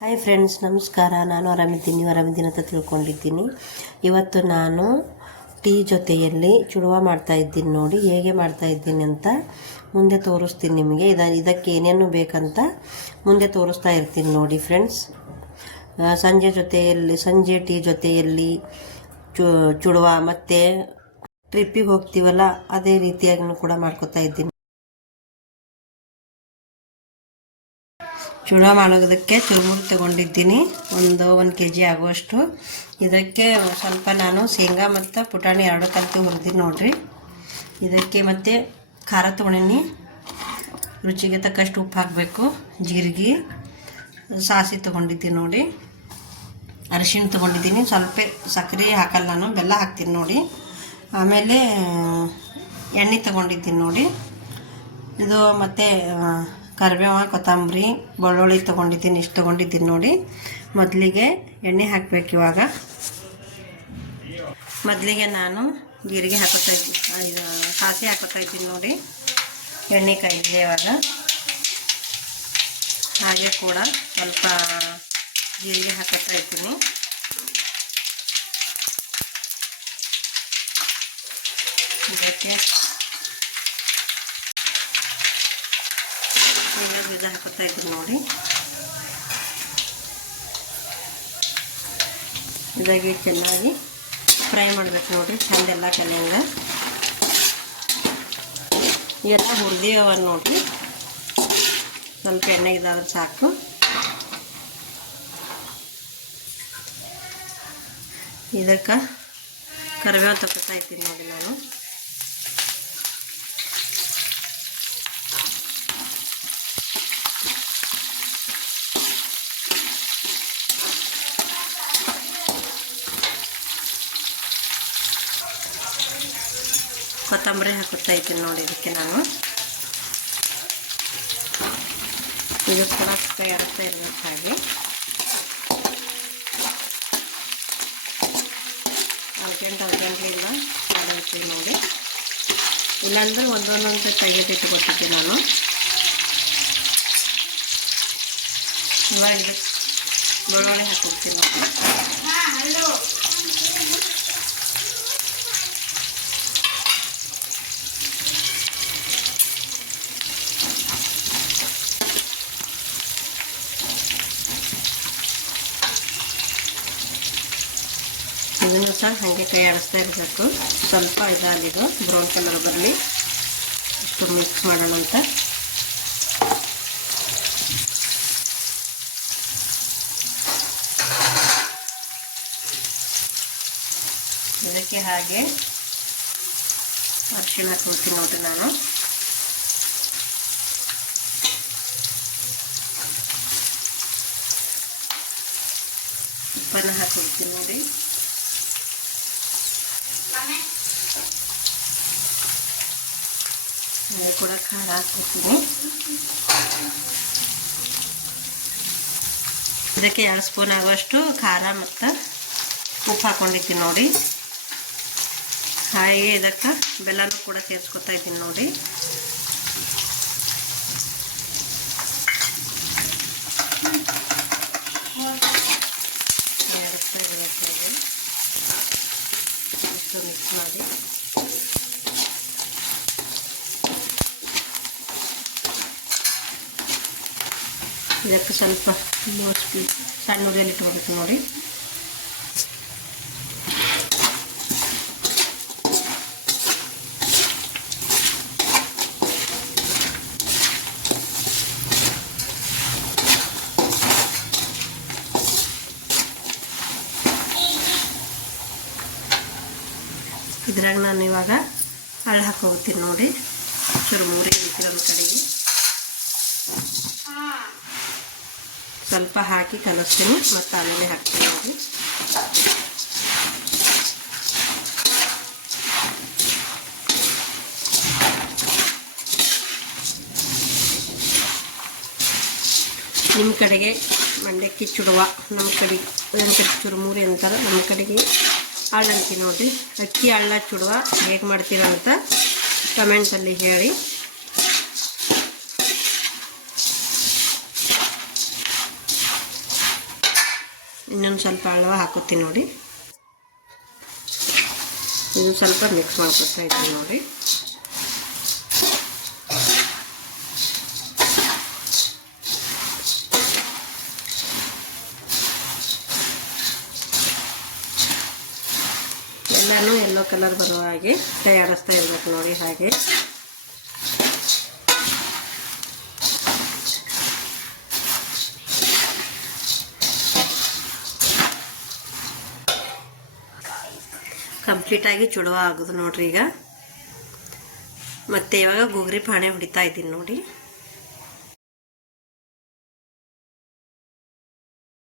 Hi friends, ನಮಸ್ಕಾರ. ನಾನು ಆರಾಮಿದ್ದೀನಿ, ನೀವು ಆರಾಮಿದ್ದೀನಿ ಅಂತ ತಿಳ್ಕೊಂಡಿದ್ದೀನಿ. ಇವತ್ತು ನಾನು ಟೀ ಜೊತೆಯಲ್ಲಿ ಚುಡುವ ಮಾಡ್ತಾಯಿದ್ದೀನಿ. ನೋಡಿ ಹೇಗೆ ಮಾಡ್ತಾಯಿದ್ದೀನಿ ಅಂತ ಮುಂದೆ ತೋರಿಸ್ತೀನಿ ನಿಮಗೆ. ಇದಕ್ಕೆ ಏನೇನು ಬೇಕಂತ ಮುಂದೆ ತೋರಿಸ್ತಾ ಇರ್ತೀನಿ ನೋಡಿ ಫ್ರೆಂಡ್ಸ್. ಸಂಜೆ ಟೀ ಜೊತೆಯಲ್ಲಿ ಚುಡುವ ಮತ್ತು ಟ್ರಿಪ್ಪಿಗೆ ಹೋಗ್ತೀವಲ್ಲ, ಅದೇ ರೀತಿಯಾಗಿ ಕೂಡ ಮಾಡ್ಕೊತಾ ಇದ್ದೀನಿ. ಚೂಡ ಮಾಡೋದಕ್ಕೆ ಚುರುಮುರು ತಗೊಂಡಿದ್ದೀನಿ, ಒಂದು kg ಆಗುವಷ್ಟು. ಇದಕ್ಕೆ ಸ್ವಲ್ಪ ನಾನು ಶೇಂಗಾ ಮತ್ತು ಪುಟಾಣಿ ಎರಡು ಕಲ್ತು ಹುರಿದಿನಿ ನೋಡ್ರಿ. ಇದಕ್ಕೆ ಮತ್ತು ಖಾರ ತೊಗೊಂಡಿನಿ, ರುಚಿಗೆ ತಕ್ಕಷ್ಟು ಉಪ್ಪು ಹಾಕಬೇಕು, ಜೀರಿಗೆ, ಸಾಸಿವೆ ತೊಗೊಂಡಿದ್ದೀನಿ ನೋಡಿ, ಅರಿಶಿಣ ತೊಗೊಂಡಿದ್ದೀನಿ. ಸ್ವಲ್ಪ ಸಕ್ಕರೆ ಹಾಕಲ್ಲ ನಾನು, ಬೆಲ್ಲ ಹಾಕ್ತೀನಿ ನೋಡಿ. ಆಮೇಲೆ ಎಣ್ಣೆ ತೊಗೊಂಡಿದ್ದೀನಿ ನೋಡಿ. ಇದು ಮತ್ತು ಕರಿಬೇವು, ಕೊತ್ತಂಬರಿ, ಬೆಳ್ಳುಳ್ಳಿ ತೊಗೊಂಡಿದ್ದೀನಿ, ಇಷ್ಟು ತೊಗೊಂಡಿದ್ದೀನಿ ನೋಡಿ. ಮೊದಲಿಗೆ ಎಣ್ಣೆ ಹಾಕಬೇಕು. ಇವಾಗ ಮೊದಲಿಗೆ ನಾನು ಜೀರಿಗೆ ಹಾಕೋತಾ ಇದ್ದೀನಿ, ಸಾಸಿವೆ ಹಾಕೋತಾ ಇದ್ದೀನಿ ನೋಡಿ. ಎಣ್ಣೆ ಕಾಯಿದೆ ಇವಾಗ. ಹಾಗೆ ಕೂಡ ಸ್ವಲ್ಪ ಜೀರಿಗೆ ಹಾಕೋತಾ ಇದ್ದೀನಿ. ಇದಕ್ಕೆ ಬೀಜ ಹಾಕೋತಾ ಇದ್ದೀನಿ ನೋಡಿ. ಇದಾಗಿ ಚೆನ್ನಾಗಿ ಫ್ರೈ ಮಾಡಬೇಕು ನೋಡಿರಿ, ಚೆಂದೆಲ್ಲ ಕಲಿಯಂಗ. ಇವೆಲ್ಲ ಹುರಿದಿವ ನೋಡಿರಿ, ಸ್ವಲ್ಪ ಎಣ್ಣೆ ಇದಾದ್ರೆ ಸಾಕು. ಇದಕ್ಕೆ ಕರಿಬೇವು ತಗೋತಾ ಇದ್ದೀನಿ ನೋಡಿ ನಾನು. ಕೊತ್ತಂಬರಿ ಹಾಕುತ್ತಾ ಇದ್ದೀನಿ ನೋಡಿ ಇದಕ್ಕೆ ನಾನು. ಇದು ಕೂಡ ಕೈ ಆಡ್ತಾ ಇರಬೇಕು. ಹಾಗೆ ಅರ್ಜೆಂಟ್ಲಿಂದ ಮಾಡಿರ್ತೀವಿ ನೋಡಿ. ಇಲ್ಲಾಂದ್ರೆ ಒಂದೊಂದೊಂದು ತೆಗೆದಿಟ್ಟುಕೊಟ್ಟಿದ್ದೆ ನಾನು. ಇವಾಗ ಇದಕ್ಕೆ ಬೆಳ್ಳುಳ್ಳಿ ಹಾಕ್ಕೊಡ್ತೀನಿ ನೋಡಿ. ಇದನ್ನು ಸಹ ಹಾಗೆ ಕೈ ಆಡಿಸ್ತಾ ಇರಬೇಕು. ಸ್ವಲ್ಪ ಇದಾಗಿದ್ದು ಬ್ರೌನ್ ಕಲರ್ ಬರಲಿ, ಇಷ್ಟು ಮಿಕ್ಸ್ ಮಾಡೋಣ ಅಂತ. ಇದಕ್ಕೆ ಹಾಗೆ ಅರಿಶಿಣ ಹಾಕ್ಬಿಡ್ತೀನಿ ನೋಡಿ ನಾನು. ಉಪ್ಪನ್ನು ಹಾಕ್ಬಿಡ್ತೀನಿ ನೋಡಿ. ಕೂಡ ಖಾರ ಹಾಕ್ತೀನಿ. ಇದಕ್ಕೆ 2 ಸ್ಪೂನ್ ಆಗುವಷ್ಟು ಖಾರ ಮತ್ತು ಉಪ್ಪು ಹಾಕ್ಕೊಂಡಿದ್ದೀನಿ ನೋಡಿ. ಹಾಗೆ ಇದಕ್ಕೆ ಬೆಲ್ಲನೂ ಕೂಡ ಸೇರಿಸ್ಕೊತಾ ಇದ್ದೀನಿ ನೋಡಿ. ಇಷ್ಟು ಮಿಕ್ಸ್ ಮಾಡಿ ಇದಕ್ಕೆ ಸ್ವಲ್ಪ ಸಣ್ಣ ಉರಿಯಲ್ಲಿ ಇಟ್ಕೋಬೇಕು ನೋಡಿ. ಇದ್ರಾಗ ನಾನು ಇವಾಗ ಹಳ್ಳು ಹಾಕೋಗ್ತೀನಿ ನೋಡಿ. ಚುರುಮುರಿ ನಮ್ಮ ಕಡೆಗೆ ಸ್ವಲ್ಪ ಹಾಕಿ ಕಲಿಸ್ತೀನಿ, ಮತ್ತು ಆಮೇಲೆ ಹಾಕ್ತೀನಿ ನೋಡಿ. ನಿಮ್ಮ ಕಡೆಗೆ ಮಂಡಕ್ಕಿ ಚುಡುವ, ನಮ್ಮ ಕಡೆಗೆ ಚುರುಮುರಿ ಅಂತಾರೆ, ನಮ್ಮ ಕಡೆಗೆ ಹಳ್ಳು ಅಂತೀವಿ ನೋಡಿರಿ. ಅಕ್ಕಿ ಹಳ್ಳ ಚುಡುವ ಹೇಗೆ ಮಾಡ್ತೀರಂತ ಕಮೆಂಟ್ಸಲ್ಲಿ ಹೇಳಿ. ಇನ್ನೊಂದು ಸ್ವಲ್ಪ ಅಳವ ಹಾಕೋತೀನಿ ನೋಡಿ. ಇದು ಸ್ವಲ್ಪ ಮಿಕ್ಸ್ ಮಾಡ್ಕೊತಾ ಇದ್ದೀನಿ ನೋಡಿ. ಎಲ್ಲನೂ ಯೆಲ್ಲೋ ಕಲರ್ ಬರುವ ಹಾಗೆ ತಯಾರಿಸ್ತಾ ಇರ್ಬೇಕು ನೋಡಿ. ಹಾಗೆ ಕಂಪ್ಲೀಟಾಗಿ ಚುಡುವ ಆಗೋದು ನೋಡ್ರಿ. ಈಗ ಮತ್ತೆ ಇವಾಗ ಗುಗ್ರಿ ಪಾಣೆ ಹೊಡಿತಾ ಇದ್ದೀನಿ ನೋಡಿ.